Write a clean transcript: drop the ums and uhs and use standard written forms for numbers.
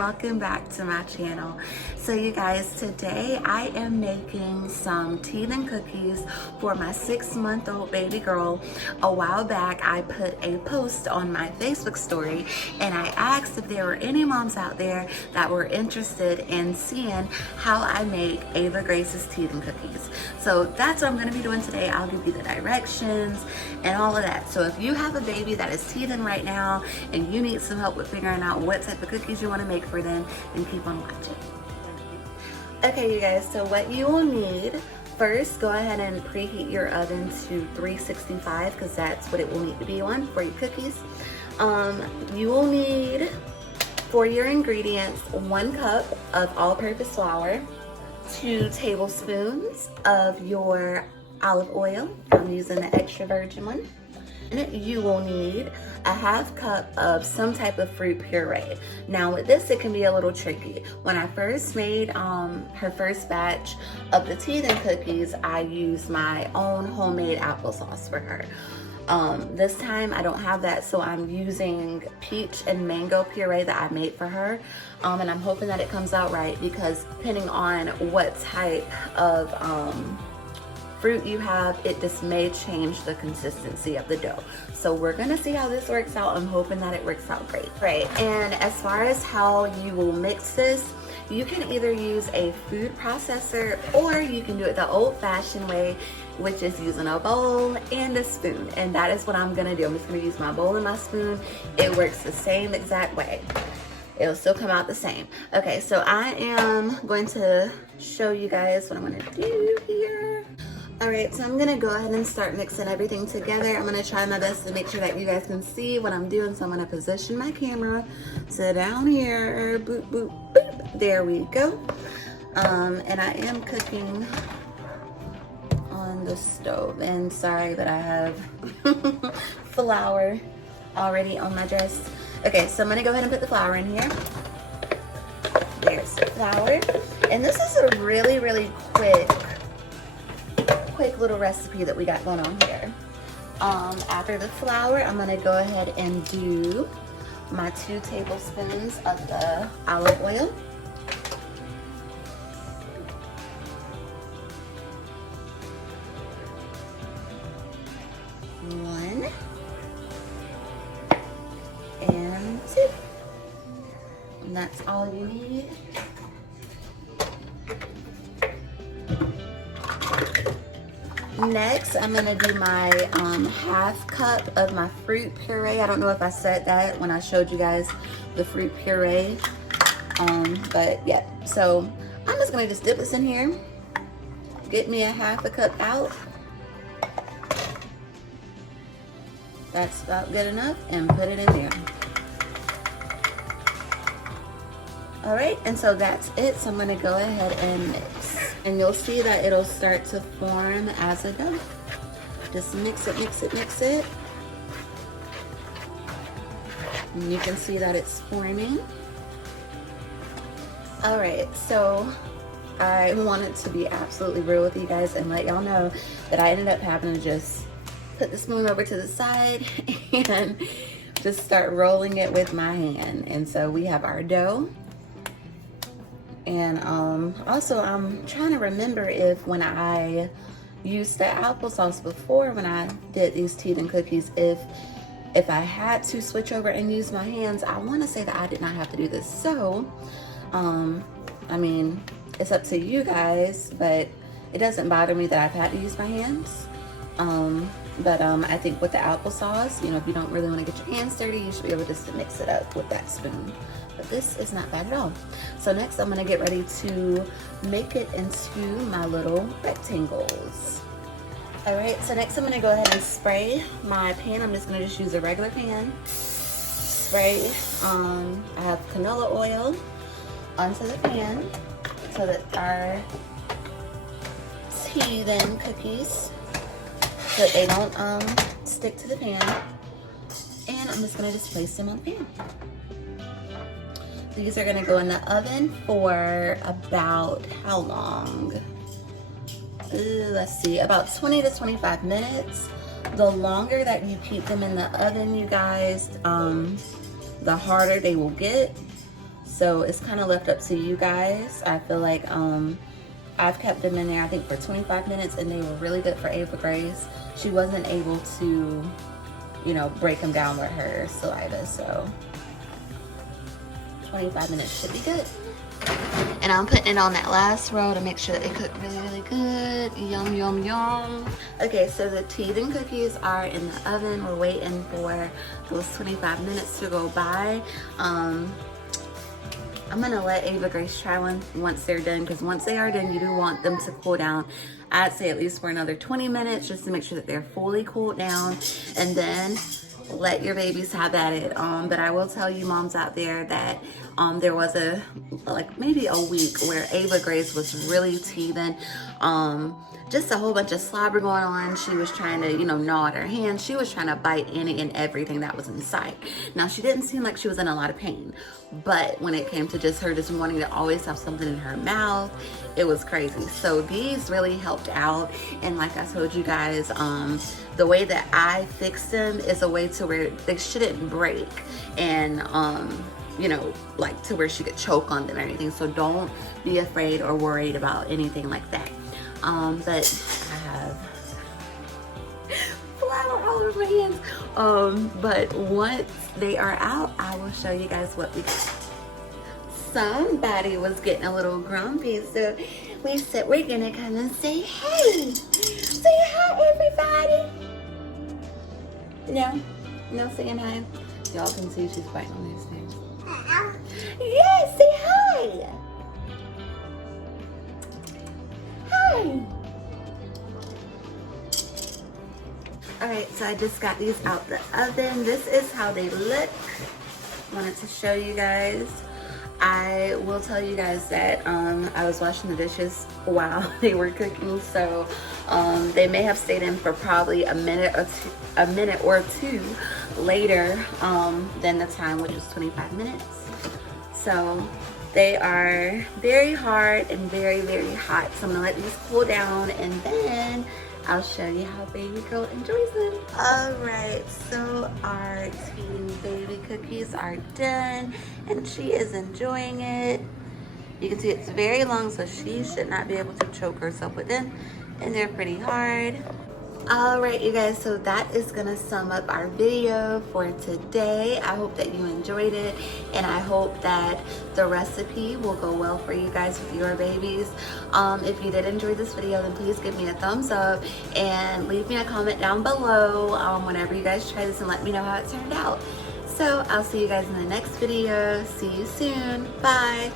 welcome back to my channel. So you guys, today I am making some teething cookies for my 6-month-old baby girl. A while back I put a post on my Facebook story and I asked if there were any moms out there that were interested in seeing how I make Ava Grace's teething cookies. So that's what I'm going to be doing today. I'll give you the directions and all of that. So if you have a baby that is teething right now and you need some help with figuring out what type of cookies you want to make for them, then keep on watching. Okay, you guys, so what you will need, first go ahead and preheat your oven to 365 because that's what it will need to be on for your cookies. You will need, for your ingredients, 1 cup of all-purpose flour, 2 tablespoons of your olive oil. I'm using the extra virgin one. And you will need a 1/2 cup of some type of fruit puree. Now with this, it can be a little tricky. When I first made her first batch of the teething cookies, I used my own homemade applesauce for her. This time I don't have that, so I'm using peach and mango puree that I made for her. And I'm hoping that it comes out right because depending on what type of fruit you have, it just may change the consistency of the dough. So we're gonna see how this works out. I'm hoping that it works out great. Right, and as far as how you will mix this, you can either use a food processor or you can do it the old-fashioned way, which is using a bowl and a spoon. And that is what I'm gonna do. I'm just gonna use my bowl and my spoon. It works the same exact way. It'll still come out the same. Okay, so I am going to show you guys what I'm gonna do here. All right, so I'm gonna go ahead and start mixing everything together. I'm gonna try my best to make sure that you guys can see what I'm doing. So I'm gonna position my camera to down here, boop, boop, boop. There we go. And I am cooking on the stove. And sorry that I have flour already on my dress. Okay, so I'm gonna go ahead and put the flour in here. There's the flour. And this is a really, really quick little recipe that we got going on here. After the flour, I'm gonna go ahead and do my 2 tablespoons of the olive oil. One and 2. And that's all you need. Next, I'm gonna do my 1/2 cup of my fruit puree. I don't know if I said that when I showed you guys the fruit puree, but yeah. So I'm just gonna just dip this in here, get me a 1/2 cup out. That's about good enough, and put it in there. All right, and so that's it. So I'm gonna go ahead and mix. And you'll see that it'll start to form as a dough. Just mix it, mix it, mix it. And you can see that it's forming. All right, so I wanted to be absolutely real with you guys and let y'all know that I ended up having to just put the spoon over to the side and just start rolling it with my hand. And so we have our dough. And also I'm trying to remember if when I used the applesauce before when I did these teething cookies, if I had to switch over and use my hands. I want to say that I did not have to do this. So I mean, it's up to you guys, but it doesn't bother me that I've had to use my hands. But I think with the applesauce, you know, if you don't really want to get your hands dirty, you should be able just to mix it up with that spoon. But this is not bad at all. So next I'm gonna get ready to make it into my little rectangles. All right, so next I'm gonna go ahead and spray my pan. I'm just gonna use a regular pan. Spray, I have canola oil onto the pan so that our teething cookies, so that they don't stick to the pan. And I'm just gonna just place them on the pan. These are gonna go in the oven for about how long? Let's see, about 20 to 25 minutes. The longer that you keep them in the oven, you guys, the harder they will get. So it's kind of left up to you guys. I feel like I've kept them in there, I think, for 25 minutes, and they were really good for Ava Grace. She wasn't able to, you know, break them down with her saliva, so 25 minutes should be good. And I'm putting it on that last row to make sure that they cook really, really good. Yum, yum, yum. Okay, so the teas and cookies are in the oven. We're waiting for those 25 minutes to go by. I'm gonna let Ava Grace try one once they're done, because once they are done, you do want them to cool down. I'd say at least for another 20 minutes, just to make sure that they're fully cooled down, and then let your babies have at it. But I will tell you moms out there that there was maybe a week where Ava Grace was really teething. Just a whole bunch of slobber going on. She was trying to, you know, gnaw at her hands. She was trying to bite any and everything that was in sight. Now, she didn't seem like she was in a lot of pain, but when it came to just her just wanting to always have something in her mouth, it was crazy. So these really helped out. And like I told you guys, the way that I fixed them is a way to where they shouldn't break, and you know, like to where she could choke on them or anything. So don't be afraid or worried about anything like that. But I have flour all over my hands. But once they are out, I will show you guys what we got. Somebody was getting a little grumpy, so we said we're gonna come and say hey. Say hi, everybody. No saying hi. Y'all can see she's biting on these things. Yes, say hi. Hi. Alright, so I just got these out the oven. This is how they look. Wanted to show you guys. I will tell you guys that I was washing the dishes while they were cooking, so they may have stayed in for probably a minute or two later than the time, which was 25 minutes. So they are very hard and very, very hot. So I'm gonna let these cool down, and then I'll show you how baby girl enjoys them. All right, so our tea baby cookies are done, and she is enjoying it. You can see it's very long, so she should not be able to choke herself with them, and they're pretty hard. All right, you guys, so that is gonna sum up our video for today. I hope that you enjoyed it, and I hope that the recipe will go well for you guys with your babies. If you did enjoy this video, then please give me a thumbs up and leave me a comment down below whenever you guys try this, and let me know how it turned out. So I'll see you guys in the next video. See you soon. Bye.